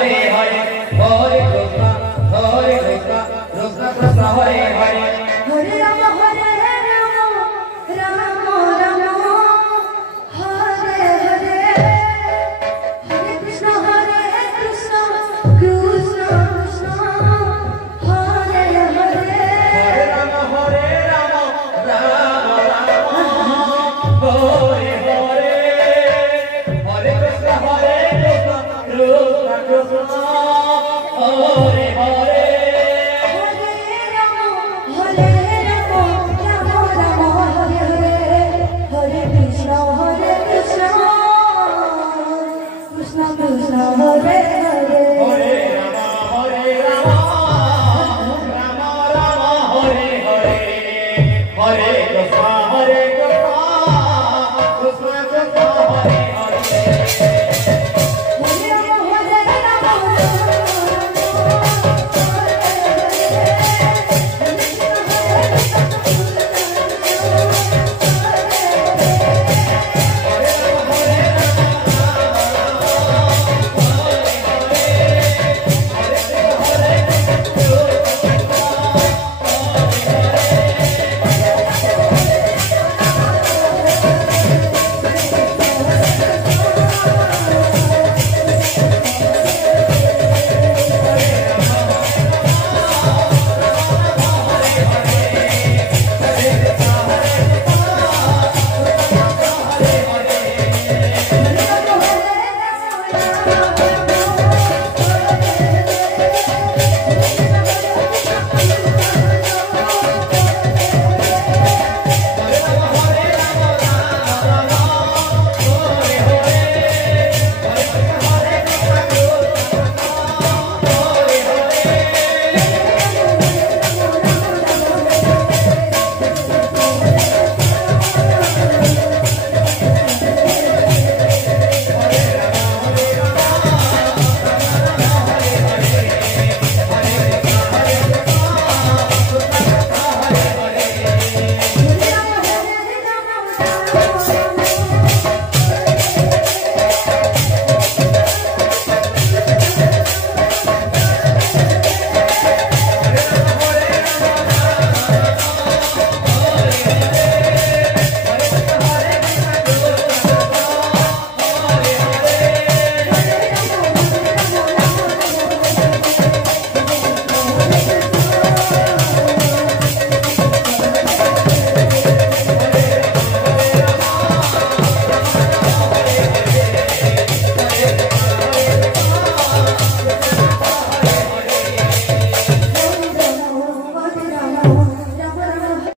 Hare Hare Hare Krishna Krishna Hare Hare Hare Ram Ram Ram Hare Hare Hare Krishna Krishna Krishna Hare Hare Hare Ram Hare Hare Krishna Krishna Hare Hare Krishna Hare Hare Hare Ram Ram Ram Hare Hare Hare Krishna Krishna Krishna Hare Hare